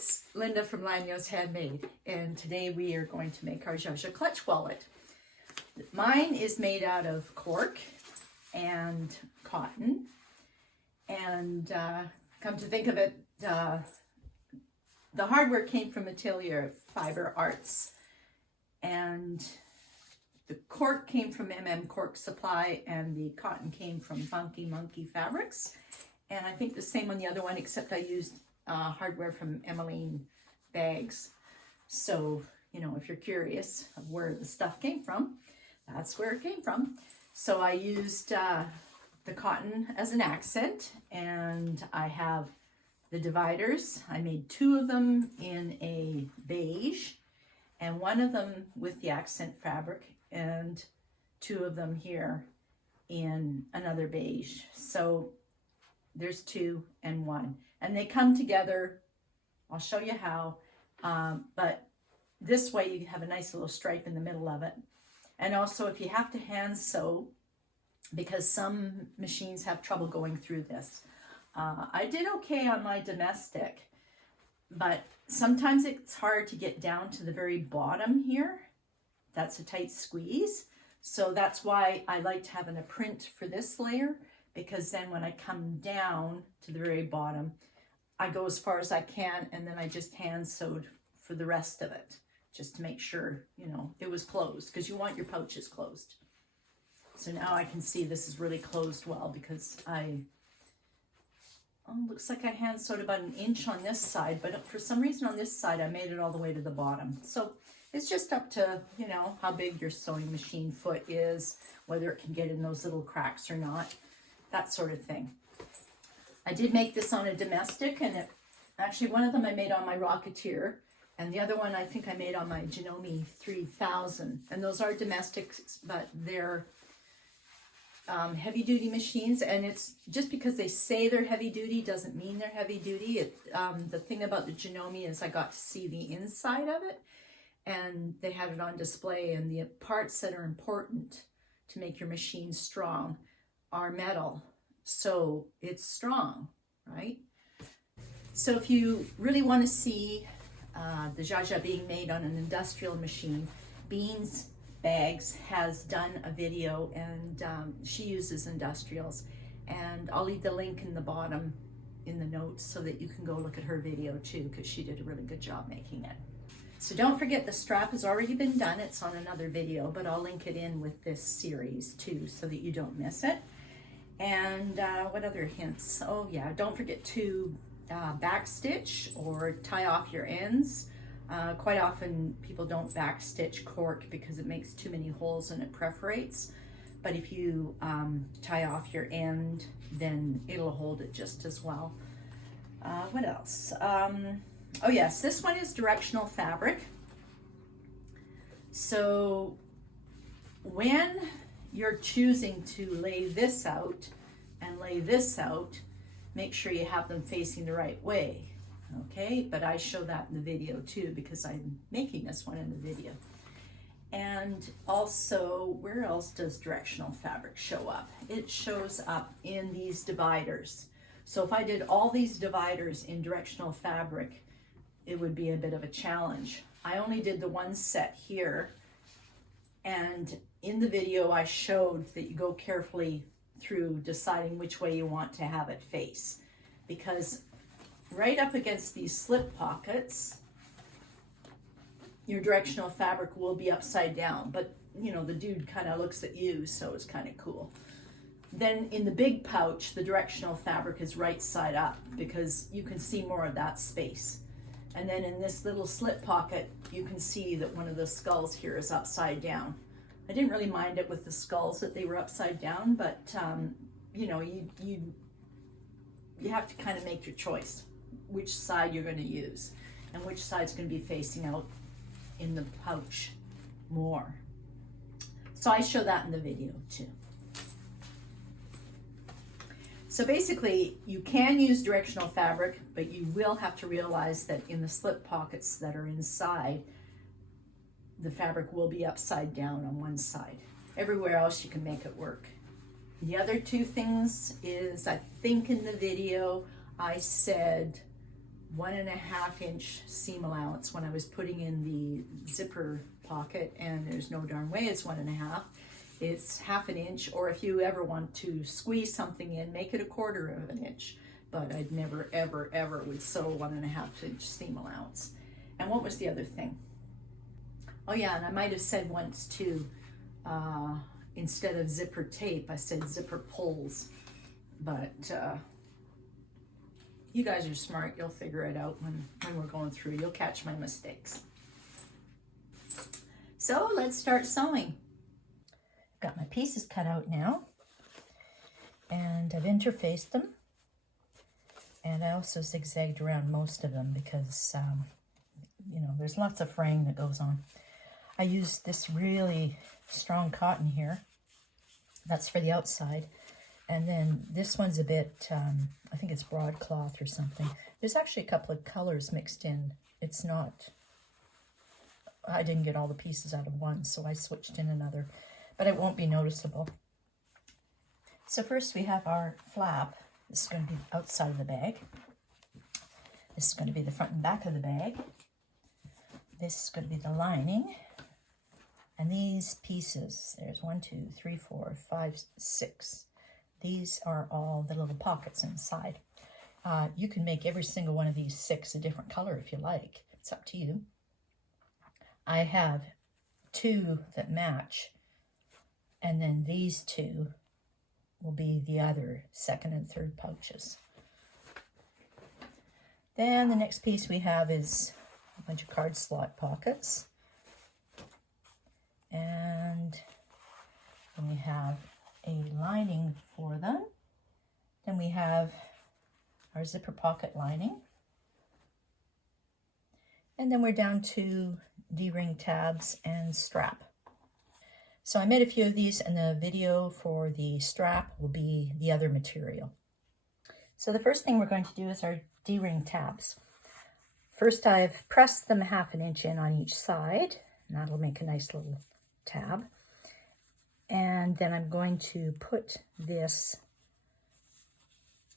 it's Linda from Lányos Handmade, and today we are going to make our Zsa Zsa clutch wallet. Mine is made out of cork and cotton, and come to think of it, the hardware came from Atelier Fiber Arts, and the cork came from Cork Supply, and the cotton came from Funky Monkey Fabrics. And I think the same on the other one, except I used hardware from Emmeline Bags. So, you know, if you're curious of where the stuff came from, that's where it came from. So I used the cotton as an accent, and I have the dividers. I made 2 of them in a beige, and 1 of them with the accent fabric, and 2 of them here in another beige. So there's 2 and 1, and they come together. I'll show you how, but this way you have a nice little stripe in the middle of it. And also, if you have to hand sew, because some machines have trouble going through this, I did okay on my domestic, but sometimes it's hard to get down to the very bottom here. That's a tight squeeze. So that's why I like to have a print for this layer, because then when I come down to the very bottom, I go as far as I can, and then I just hand sewed for the rest of it, just to make sure, you know, it was closed, because you want your pouches closed. So now I can see this is really closed well, because looks like I hand sewed about 1 inch on this side, but for some reason on this side I made it all the way to the bottom. So it's just up to, you know, how big your sewing machine foot is, whether it can get in those little cracks or not, that sort of thing. I did make this on a domestic, and actually one of them I made on my Rocketeer, and the other one I think I made on my Janome 3000. And those are domestics, but they're heavy duty machines, and it's just because they say they're heavy duty doesn't mean they're heavy duty. The thing about the Janome is I got to see the inside of it, and they had it on display, and the parts that are important to make your machine strong are metal, so it's strong, right? So if you really want to see the Zsa Zsa being made on an industrial machine, Beans Bags has done a video, and she uses industrials, and I'll leave the link in the bottom in the notes so that you can go look at her video too, because she did a really good job making it. So don't forget, the strap has already been done. It's on another video, but I'll link it in with this series too so that you don't miss it. And what other hints? Oh yeah, don't forget to backstitch or tie off your ends. Quite often people don't backstitch cork because it makes too many holes and it perforates. But if you tie off your end, then it'll hold it just as well. What else? Oh yes, this one is Directional Fabric. So when you're choosing to lay this out and lay this out, make sure you have them facing the right way. Okay, but I show that in the video too, because I'm making this one in the video. And also, where else does Directional Fabric show up? It shows up in these dividers. So if I did all these dividers in Directional Fabric, it would be a bit of a challenge. I only did the 1 set here, and in the video I showed that you go carefully through deciding which way you want to have it face, because right up against these slip pockets, your Directional Fabric will be upside down, but you know, the dude kind of looks at you, so it's kind of cool. Then in the big pouch, the Directional Fabric is right side up, because you can see more of that space. And then in this little slip pocket, you can see that one of the skulls here is upside down. I didn't really mind it with the skulls that they were upside down, but you know, you have to kind of make your choice which side you're going to use and which side's going to be facing out in the pouch more. So I show that in the video too. So basically, you can use Directional Fabric, but you will have to realize that in the slip pockets that are inside, the fabric will be upside down on one side. Everywhere else you can make it work. The other 2 things is, I think in the video I said, 1.5 inch seam allowance when I was putting in the zipper pocket, and there's no darn way it's 1.5. It's 1/2 inch, or if you ever want to squeeze something in, make it 1/4 inch. But I'd never, ever, ever would sew 1.5 inch seam allowance. And what was the other thing? Oh yeah, and I might have said once too, instead of zipper tape, I said zipper pulls. But you guys are smart. You'll figure it out when we're going through. You'll catch my mistakes. So let's start sewing. Got my pieces cut out now, and I've interfaced them, and I also zigzagged around most of them because you know, there's lots of fraying that goes on. I used this really strong cotton here. That's for the outside. And then this one's a bit, I think it's broadcloth or something. There's actually a couple of colors mixed in. It's not, I didn't get all the pieces out of one, so I switched in another, but it won't be noticeable. So first we have our flap. This is going to be the outside of the bag. This is going to be the front and back of the bag. This is going to be the lining. And these pieces, there's 1, 2, 3, 4, 5, 6. These are all the little pockets inside. You can make every single one of these 6 a different color if you like. It's up to you. I have 2 that match, and then these 2 will be the other second and third pouches. Then the next piece we have is a bunch of card slot pockets. And then we have a lining for them. Then we have our zipper pocket lining. And then we're down to D-ring tabs and strap. So I made a few of these, and the video for the strap will be the other material. So the first thing we're going to do is our D-ring tabs. First, I've pressed them 1/2 inch in on each side, and that'll make a nice little tab. And then I'm going to put this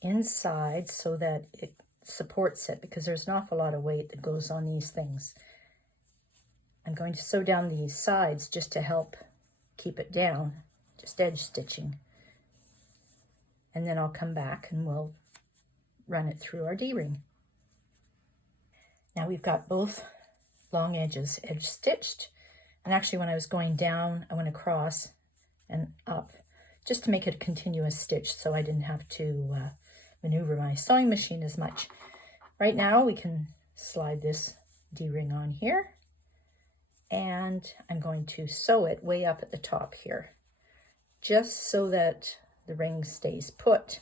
inside so that it supports it, because there's an awful lot of weight that goes on these things. I'm going to sew down these sides just to help keep it down, just edge stitching. And then I'll come back and we'll run it through our D-ring. Now we've got both long edges edge stitched. And actually when I was going down, I went across and up just to make it a continuous stitch so I didn't have to maneuver my sewing machine as much. Right now we can slide this D-ring on here, and I'm going to sew it way up at the top here, just so that the ring stays put,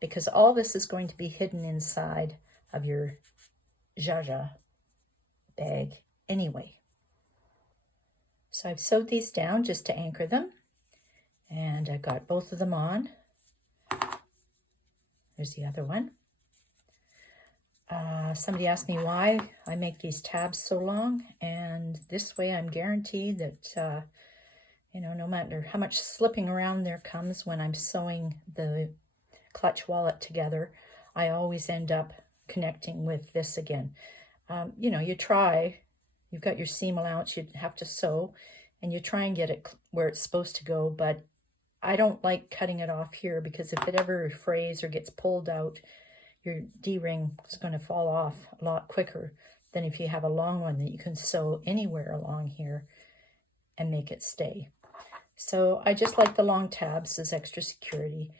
because all this is going to be hidden inside of your Zsa Zsa bag anyway. So I've sewed these down just to anchor them, and I got both of them on. There's the other one. Somebody asked me why I make these tabs so long, and this way I'm guaranteed that, you know, no matter how much slipping around there comes when I'm sewing the clutch wallet together, I always end up connecting with this again. You know, you try, you've got your seam allowance, you have to sew, and you try and get it where it's supposed to go, but I don't like cutting it off here, because if it ever frays or gets pulled out, your D-ring is going to fall off a lot quicker than if you have a long one that you can sew anywhere along here and make it stay. So I just like the long tabs as extra security.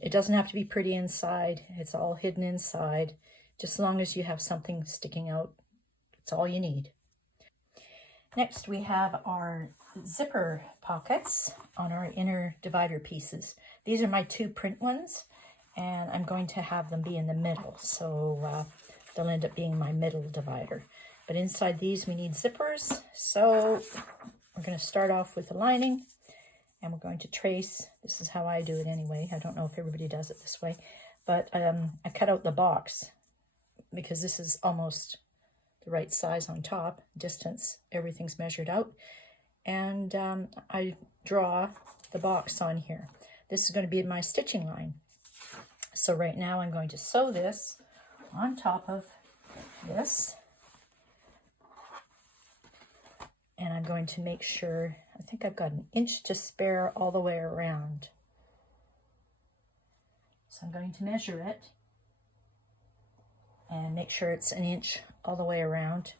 It doesn't have to be pretty inside. It's all hidden inside. Just as long as you have something sticking out, that's all you need. Next, we have our zipper pockets on our inner divider pieces. These are my 2 print ones, and I'm going to have them be in the middle, so they'll end up being my middle divider. But inside these we need zippers, so we're going to start off with the lining, and we're going to trace. This is how I do it anyway. I don't know if everybody does it this way, but I cut out the box because this is almost the right size on top, distance, everything's measured out, and I draw the box on here. This is going to be my stitching line. So right now I'm going to sew this on top of this. And I'm going to make sure, I think I've got an inch to spare all the way around. So I'm going to measure it and make sure it's an inch all the way around,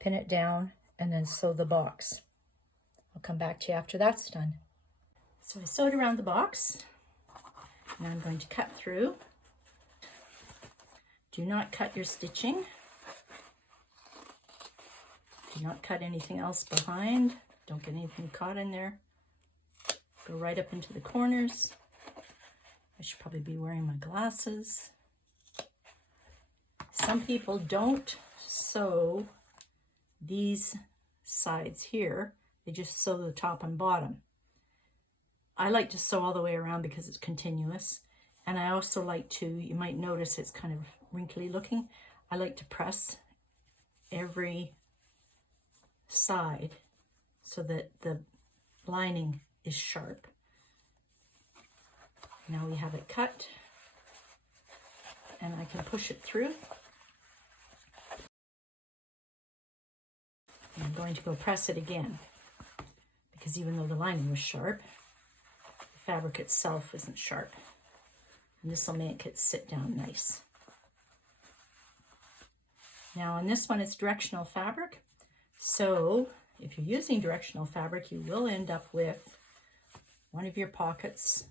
pin it down, and then sew the box. I'll come back to you after that's done. So I sewed around the box, and I'm going to cut through. Do not cut your stitching. Do not cut anything else behind. Don't get anything caught in there. Go right up into the corners. I should probably be wearing my glasses. Some people don't sew these sides here. They just sew the top and bottom. I like to sew all the way around because it's continuous. And I also like to, you might notice it's kind of wrinkly looking. I like to press every side so that the lining is sharp. Now we have it cut, and I can push it through. I'm going to go press it again, because even though the lining was sharp, the fabric itself isn't sharp. And this will make it sit down nice. Now on this one, it's directional fabric. So if you're using directional fabric, you will end up with one of your pockets.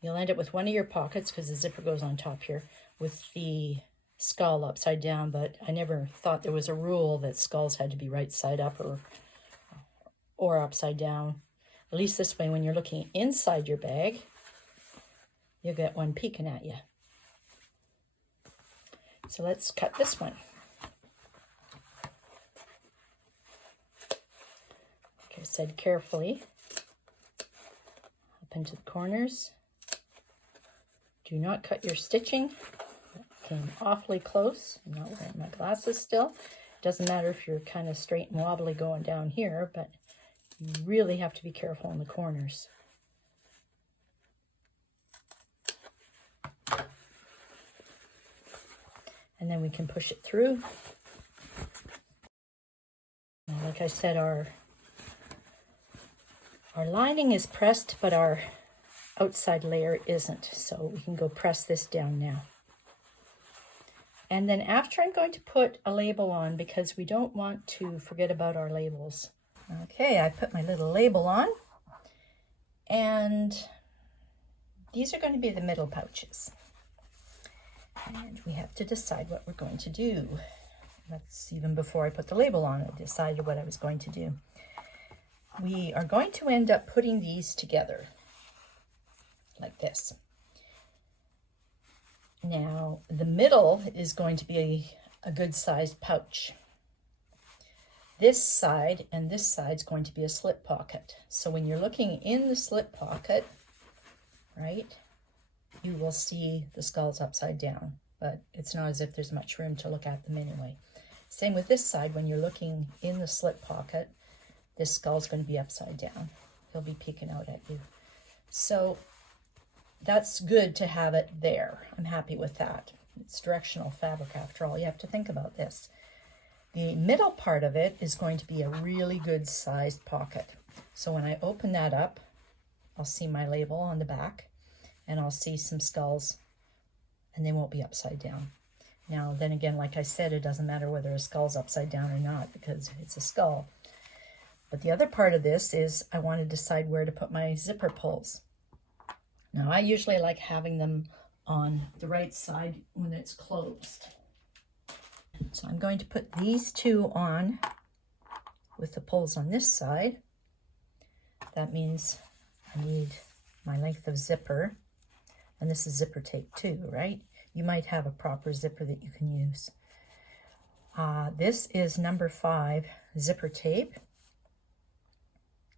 You'll end up with one of your pockets, because the zipper goes on top here, with the skull upside down, but I never thought there was a rule that skulls had to be right side up or upside down. At least this way, when you're looking inside your bag, you'll get one peeking at you. So let's cut this one. Like I said, carefully up into the corners. Do not cut your stitching. That came awfully close. I'm not wearing my glasses still. Doesn't matter if you're kind of straight and wobbly going down here, but you really have to be careful in the corners. And then we can push it through. Now, like I said, our lining is pressed, but our outside layer isn't. So we can go press this down now. And then after, I'm going to put a label on, because we don't want to forget about our labels. Okay, I put my little label on, and these are going to be the middle pouches. And we have to decide what we're going to do. That's even before I put the label on, I decided what I was going to do. We are going to end up putting these together like this. Now, the middle is going to be a good sized pouch. This side and this side is going to be a slip pocket. So when you're looking in the slip pocket, right, you will see the skulls upside down, but it's not as if there's much room to look at them anyway. Same with this side. When you're looking in the slip pocket, this skull's going to be upside down. He'll be peeking out at you. So that's good to have it there. I'm happy with that. It's directional fabric after all. You have to think about this. The middle part of it is going to be a really good sized pocket. So when I open that up, I'll see my label on the back, and I'll see some skulls, and they won't be upside down. Now, then again, like I said, it doesn't matter whether a skull's upside down or not, because it's a skull. But the other part of this is I want to decide where to put my zipper pulls. Now, I usually like having them on the right side when it's closed. So I'm going to put these two on with the pulls on this side. That means I need my length of zipper, and this is zipper tape too, right? You might have a proper zipper that you can use. This is number 5 zipper tape,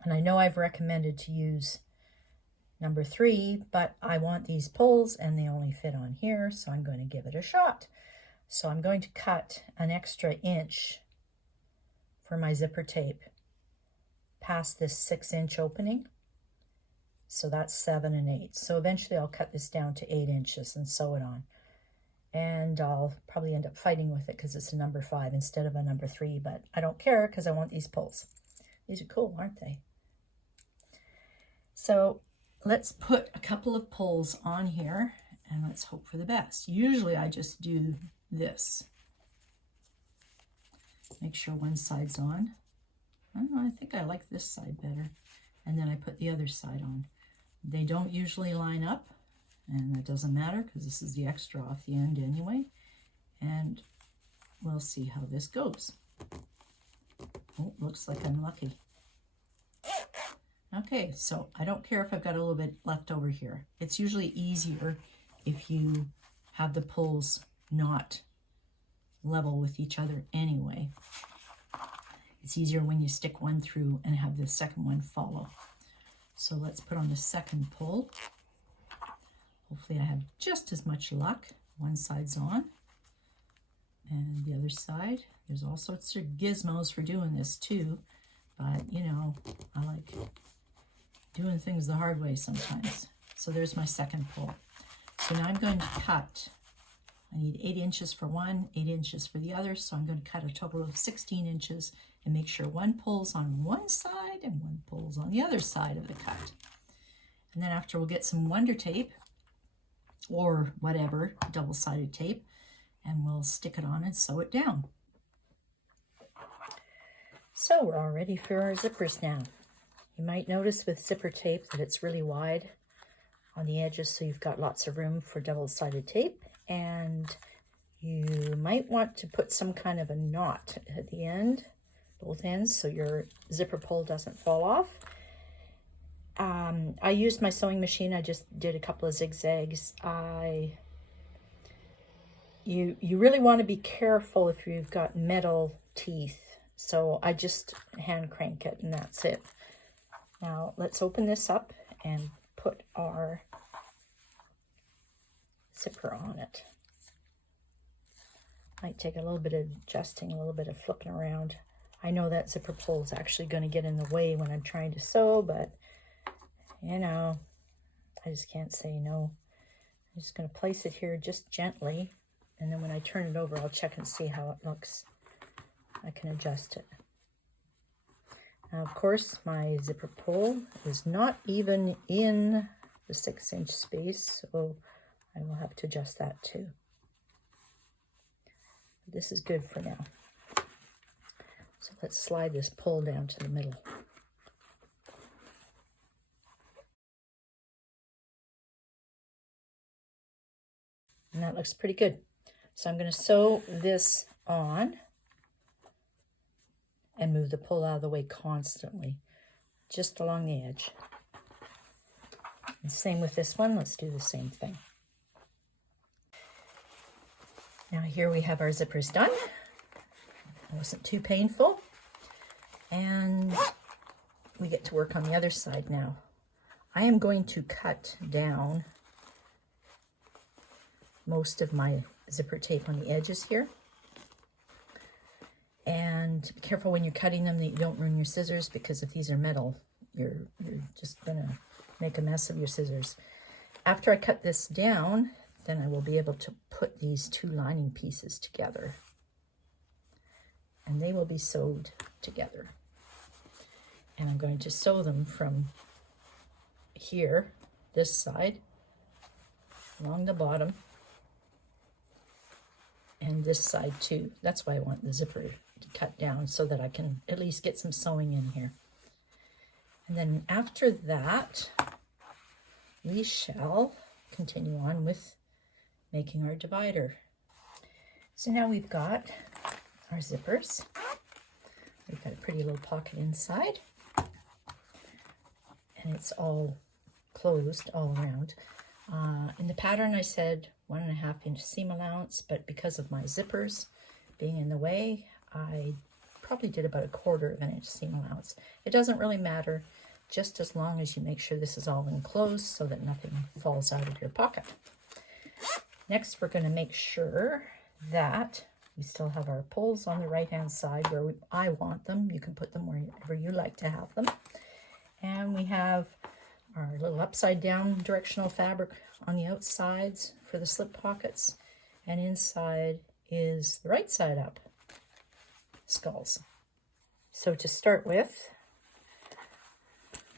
and I know I've recommended to use number 3, but I want these pulls and they only fit on here, so I'm going to give it a shot. So I'm going to cut an extra inch for my zipper tape past this 6-inch opening. So that's 7 and 8. So eventually I'll cut this down to 8 inches and sew it on. and I'll probably end up fighting with it because it's a number 5 instead of a number 3, but I don't care because I want these pulls. These are cool, aren't they? So let's put a couple of pulls on here and let's hope for the best. Usually I just do this. Make sure one side's on. I don't know, I think I like this side better. And then I put the other side on. They don't usually line up, and that doesn't matter because this is the extra off the end anyway. And we'll see how this goes. Oh, looks like I'm lucky. Okay, so I don't care if I've got a little bit left over here. It's usually easier if you have the pulls not level with each other anyway. It's easier when you stick one through and have the second one follow. So let's put on the second pull. Hopefully I have just as much luck. One side's on and the other side. There's all sorts of gizmos for doing this too, but you know, I like doing things the hard way sometimes. So there's my second pull. So now I'm going to cut. I need 8 inches for one, 8 inches for the other, so I'm going to cut a total of 16 inches and make sure one pulls on one side and one pulls on the other side of the cut. And then after, we'll get some Wonder Tape or whatever, double-sided tape, and we'll stick it on and sew it down. So we're all ready for our zippers now. You might notice with zipper tape that it's really wide on the edges, so you've got lots of room for double-sided tape. And you might want to put some kind of a knot at the end, both ends, so your zipper pull doesn't fall off. I used my sewing machine. I just did a couple of zigzags. You really want to be careful if you've got metal teeth. So I just hand crank it and that's it. Now let's open this up and put our zipper on it. Might take a little bit of adjusting, a little bit of flipping around. I know that zipper pull is actually going to get in the way when I'm trying to sew, but you know, I just can't say no. I'm just going to place it here just gently, and then when I turn it over, I'll check and see how it looks. I can adjust it. Now, of course, my zipper pull is not even in the 6-inch space, so I will have to adjust that too. This is good for now. So let's slide this pull down to the middle. And that looks pretty good. So I'm going to sew this on and move the pull out of the way constantly, just along the edge. And same with this one. Let's do the same thing. Now here we have our zippers done. It wasn't too painful. And we get to work on the other side now. I am going to cut down most of my zipper tape on the edges here. And be careful when you're cutting them that you don't ruin your scissors, because if these are metal, you're just gonna make a mess of your scissors. After I cut this down, then I will be able to put these two lining pieces together. And they will be sewed together. And I'm going to sew them from here, this side, along the bottom, and this side too. That's why I want the zipper to cut down, so that I can at least get some sewing in here. And then after that, we shall continue on with making our divider. So now we've got our zippers. We've got a pretty little pocket inside, and it's all closed all around. In the pattern I said 1.5 inch seam allowance, but because of my zippers being in the way, I probably did about 1/4 inch seam allowance. It doesn't really matter, just as long as you make sure this is all enclosed so that nothing falls out of your pocket. Next, we're going to make sure that we still have our pulls on the right hand side where I want them. You can put them wherever you like to have them. And we have our little upside down directional fabric on the outsides for the slip pockets. and inside is the right side up skulls. So to start with,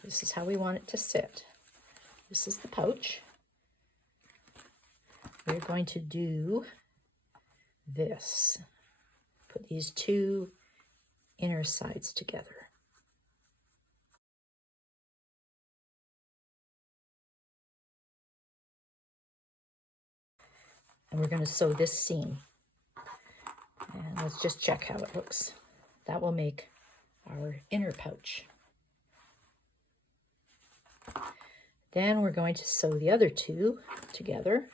this is how we want it to sit. This is the pouch. We're going to do this. Put these two inner sides together. And we're going to sew this seam. And let's just check how it looks. That will make our inner pouch. Then we're going to sew the other two together.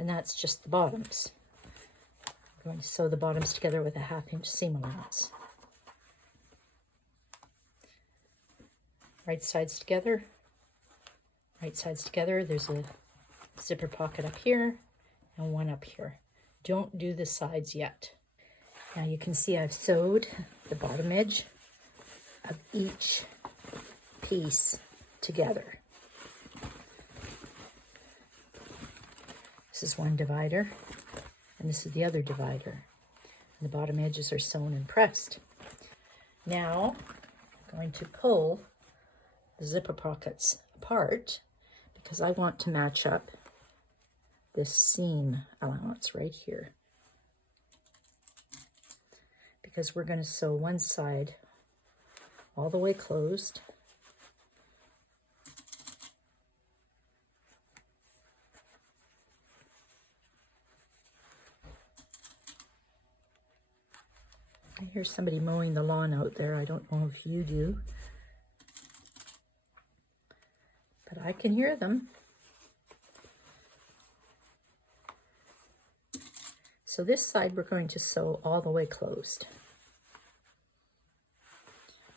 And that's just the bottoms. I'm going to sew the bottoms together with a 1/2 inch seam allowance. Right sides together, right sides together. There's a zipper pocket up here and one up here. Don't do the sides yet. Now you can see I've sewed the bottom edge of each piece together. This is one divider, and this is the other divider. And the bottom edges are sewn and pressed. Now, I'm going to pull the zipper pockets apart because I want to match up this seam allowance right here. Because we're going to sew one side all the way closed. I hear somebody mowing the lawn out there. I don't know if you do, but I can hear them. So this side we're going to sew all the way closed.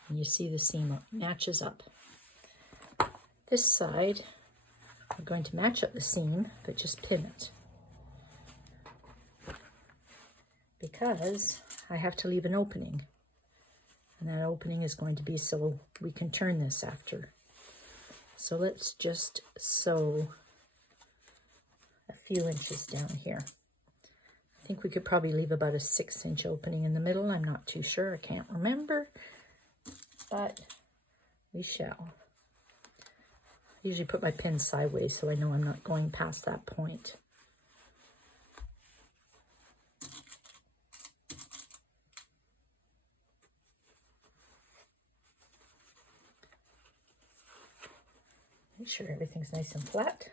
And you see the seam matches up. This side, we're going to match up the seam, but just pin it. Because I have to leave an opening. And that opening is going to be so we can turn this after. So let's just sew a few inches down here. I think we could probably leave about a 6-inch opening in the middle. I'm not too sure, I can't remember, but we shall. I usually put my pin sideways so I know I'm not going past that point. Make sure everything's nice and flat.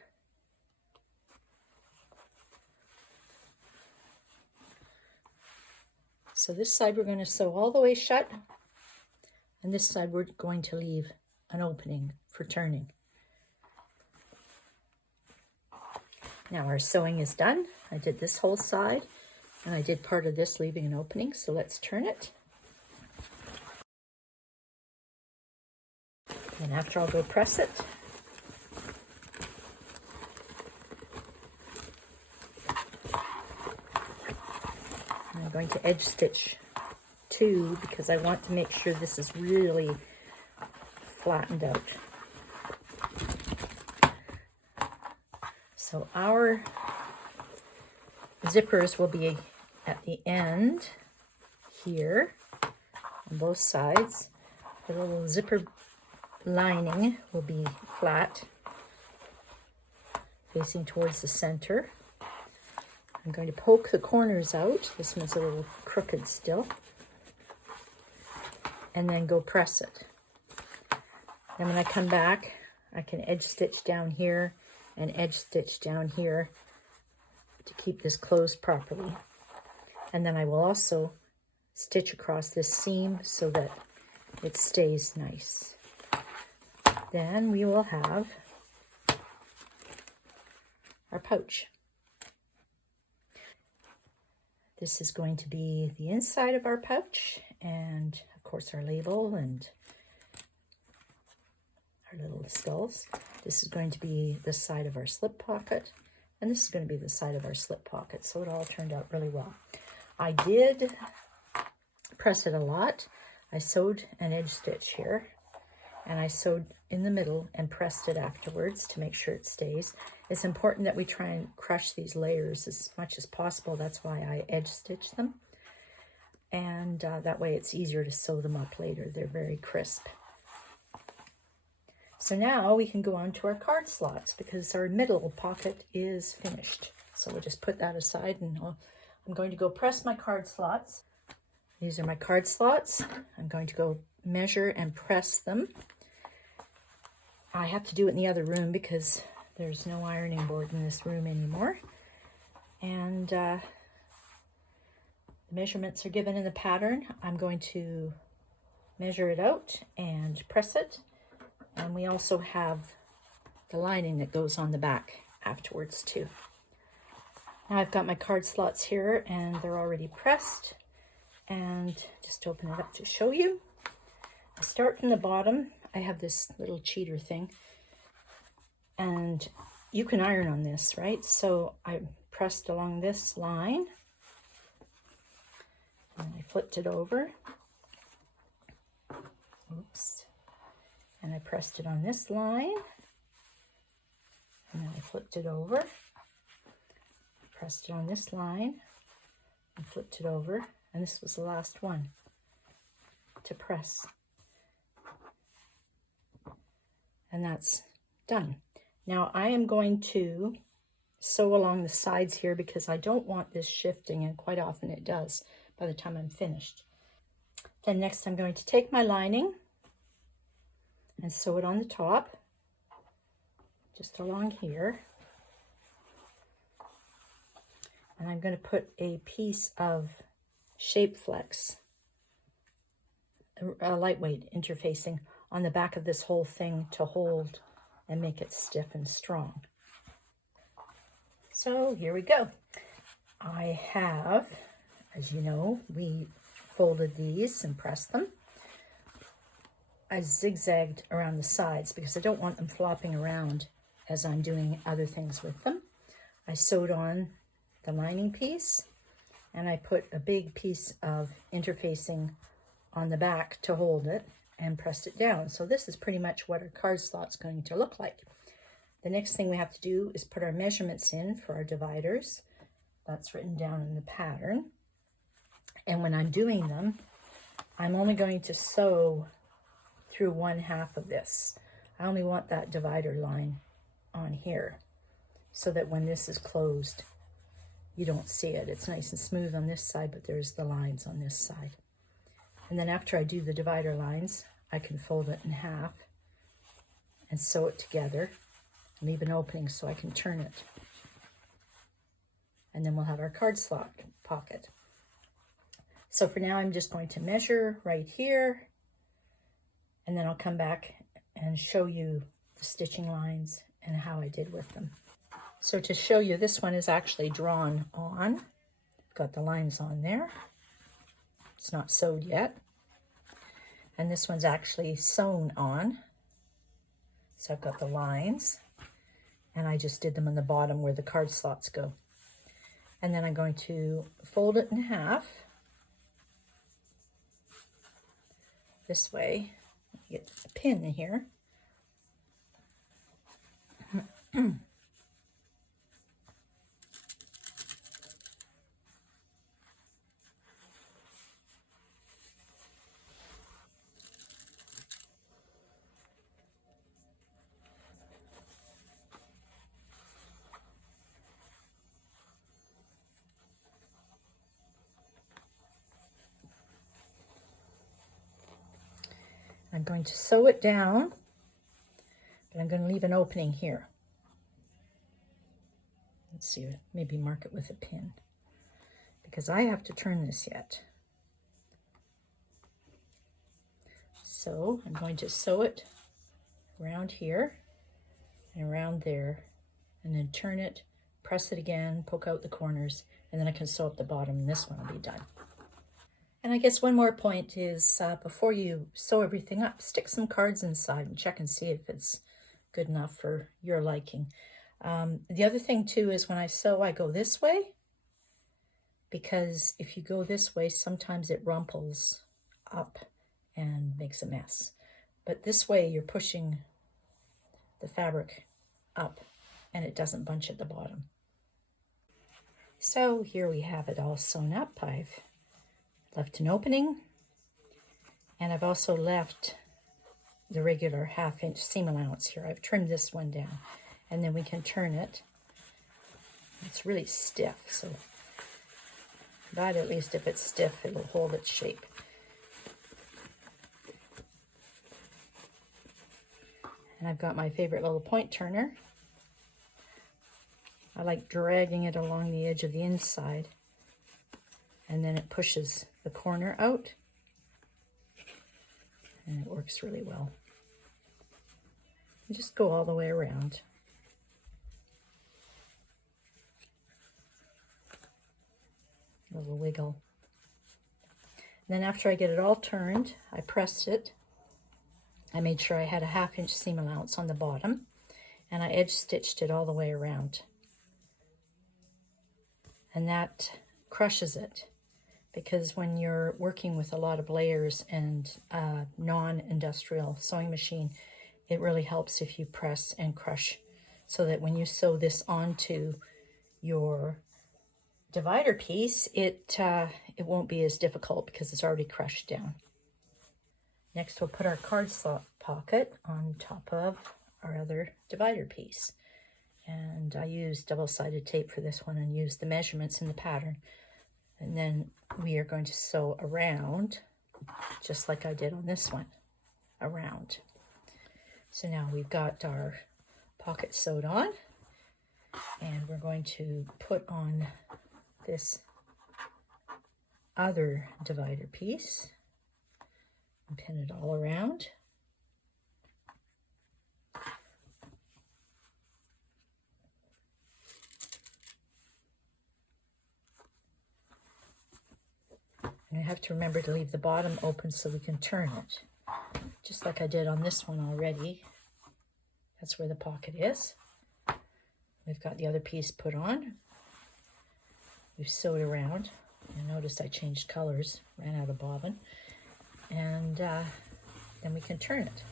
So this side we're going to sew all the way shut, and this side we're going to leave an opening for turning. Now our sewing is done. I did this whole side, and I did part of this leaving an opening, so let's turn it. And after I'll go press it. I'm going to edge stitch 2 because I want to make sure this is really flattened out. So our zippers will be at the end here on both sides. The little zipper lining will be flat, facing towards the center. I'm going to poke the corners out. This one's a little crooked still. And then go press it. And when I come back, I can edge stitch down here and edge stitch down here to keep this closed properly. And then I will also stitch across this seam so that it stays nice. Then we will have our pouch. This is going to be the inside of our pouch, and of course our label and our little skulls. This is going to be the side of our slip pocket, and this is going to be the side of our slip pocket. So it all turned out really well. I did press it a lot. I sewed an edge stitch here, and I sewed in the middle and pressed it afterwards to make sure it stays. It's important that we try and crush these layers as much as possible. That's why I edge stitch them. And that way it's easier to sew them up later. They're very crisp. So now we can go on to our card slots because our middle pocket is finished. So we'll just put that aside, and I'm going to go press my card slots. These are my card slots. I'm going to go measure and press them. I have to do it in the other room because there's no ironing board in this room anymore. And the measurements are given in the pattern. I'm going to measure it out and press it. And we also have the lining that goes on the back afterwards too. Now I've got my card slots here and they're already pressed. And just open it up to show you. I start from the bottom. I have this little cheater thing. And you can iron on this, right? So I pressed along this line. And I flipped it over. Oops. And I pressed it on this line. And then I flipped it over. Pressed it on this line. And flipped it over. And this was the last one to press. And that's done. Now I am going to sew along the sides here because I don't want this shifting, and quite often it does by the time I'm finished. Then next I'm going to take my lining and sew it on the top, just along here. And I'm going to put a piece of Shape Flex, a lightweight interfacing on the back of this whole thing to hold and make it stiff and strong. So here we go. I have, as you know, we folded these and pressed them. I zigzagged around the sides because I don't want them flopping around as I'm doing other things with them. I sewed on the lining piece, and I put a big piece of interfacing on the back to hold it and pressed it down. So this is pretty much what our card slot's going to look like. The next thing we have to do is put our measurements in for our dividers. That's written down in the pattern. And when I'm doing them, I'm only going to sew through 1/2 of this. I only want that divider line on here so that when this is closed, you don't see it. It's nice and smooth on this side, but there's the lines on this side. And then after I do the divider lines, I can fold it in half and sew it together, leave an opening so I can turn it. And then we'll have our card slot pocket. So for now, I'm just going to measure right here, and then I'll come back and show you the stitching lines and how I did with them. So to show you, this one is actually drawn on. Got the lines on there. It's not sewed yet. And this one's actually sewn on. So I've got the lines, and I just did them on the bottom where the card slots go. And then I'm going to fold it in half this way. Get a pin here. I'm going to sew it down, but I'm going to leave an opening here. Let's see, maybe mark it with a pin, because I have to turn this yet. So I'm going to sew it around here and around there, and then turn it, press it again, poke out the corners, and then I can sew up the bottom, and this one will be done. And I guess one more point is before you sew everything up, stick some cards inside and check and see if it's good enough for your liking. The other thing too is when I sew, I go this way, because if you go this way, sometimes it rumples up and makes a mess. But this way you're pushing the fabric up and it doesn't bunch at the bottom. So here we have it all sewn up. I've left an opening, and I've also left the regular 1/2 inch seam allowance here. I've trimmed this one down, and then we can turn it. It's really stiff, so but at least if it's stiff, it'll hold its shape. And I've got my favorite little point turner. I like dragging it along the edge of the inside, and then it pushes the corner out, and it works really well. And just go all the way around. A little wiggle. And then after I get it all turned, I pressed it. I made sure I had a 1/2 inch seam allowance on the bottom, and I edge stitched it all the way around. And that crushes it, because when you're working with a lot of layers and a non-industrial sewing machine, it really helps if you press and crush, so that when you sew this onto your divider piece, it won't be as difficult because it's already crushed down. Next, we'll put our card slot pocket on top of our other divider piece. And I used double-sided tape for this one and used the measurements in the pattern. And then we are going to sew around, just like I did on this one, around. So now we've got our pocket sewed on, and we're going to put on this other divider piece and pin it all around. And I have to remember to leave the bottom open so we can turn it, just like I did on this one already. That's where the pocket is. We've got the other piece put on. We've sewed around. You notice I changed colors, ran out of bobbin. And then we can turn it.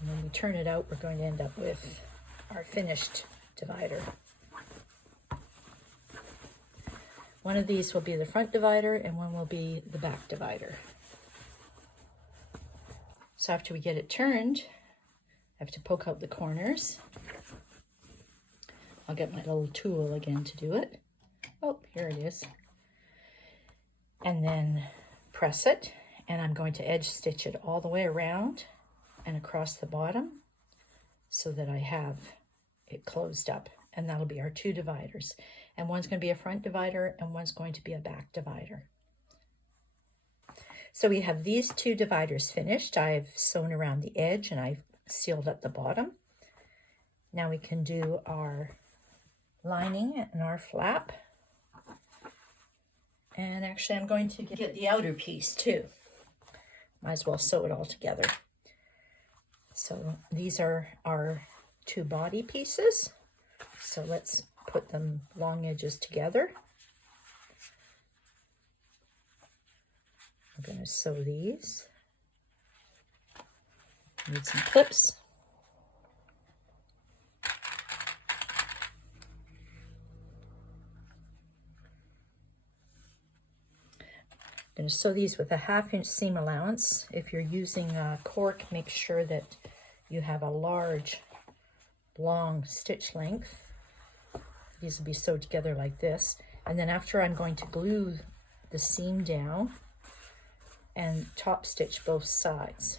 And when we turn it out, we're going to end up with our finished divider. One of these will be the front divider and one will be the back divider. So after we get it turned, I have to poke out the corners. I'll get my little tool again to do it. Oh, here it is. And then press it, and I'm going to edge stitch it all the way around and across the bottom so that I have it closed up. And that'll be our 2 dividers. And one's going to be a front divider and one's going to be a back divider. So we have these 2 dividers finished. I've sewn around the edge and I've sealed up the bottom. Now we can do our lining and our flap. And actually I'm going to get the outer piece too. Might as well sew it all together. So these are our 2 body pieces. So let's put them long edges together. I'm going to sew these. Need some clips. I'm going to sew these with a 1/2 inch seam allowance. If you're using cork, make sure that you have a large, long stitch length. These will be sewed together like this. And then after, I'm going to glue the seam down and top stitch both sides.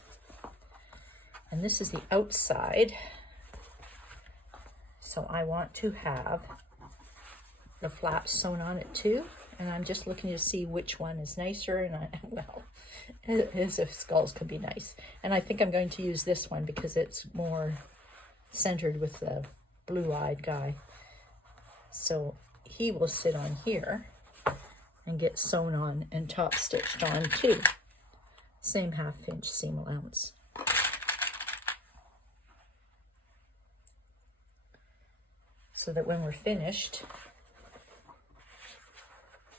And this is the outside. So I want to have the flap sewn on it too. And I'm just looking to see which one is nicer. And well, his skulls could be nice. And I think I'm going to use this one because it's more centered with the blue-eyed guy. So he will sit on here, and get sewn on and top stitched on too. Same 1/2 inch seam allowance. So that when we're finished,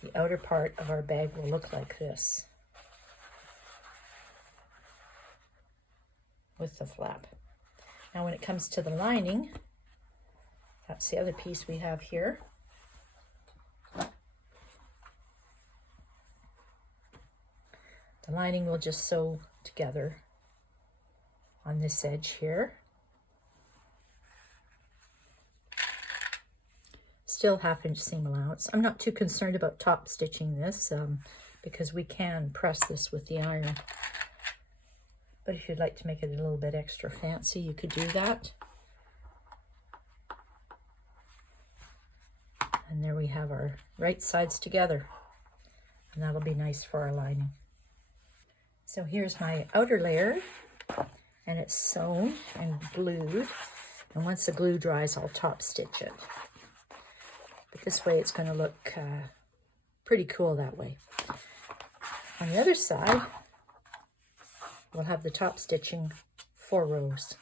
the outer part of our bag will look like this with the flap. Now when it comes to the lining, that's the other piece we have here. The lining will just sew together on this edge here. Still 1/2 inch seam allowance. I'm not too concerned about top stitching this because we can press this with the iron. But if you'd like to make it a little bit extra fancy, you could do that. And there we have our right sides together. And that'll be nice for our lining. So here's my outer layer, and it's sewn and glued. And once the glue dries, I'll top stitch it. But this way it's going to look pretty cool that way. On the other side, we'll have the top stitching 4 rows.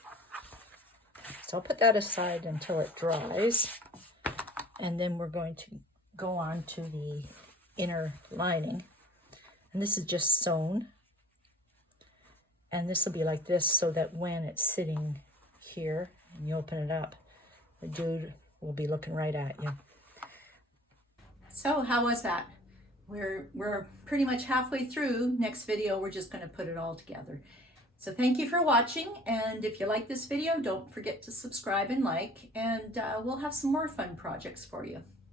So I'll put that aside until it dries. And then we're going to go on to the inner lining. And this is just sewn. And this will be like this so that when it's sitting here and you open it up, the dude will be looking right at you. So how was that? We're pretty much halfway through. Next video, we're just going to put it all together. So thank you for watching. And if you like this video, don't forget to subscribe and like, and we'll have some more fun projects for you.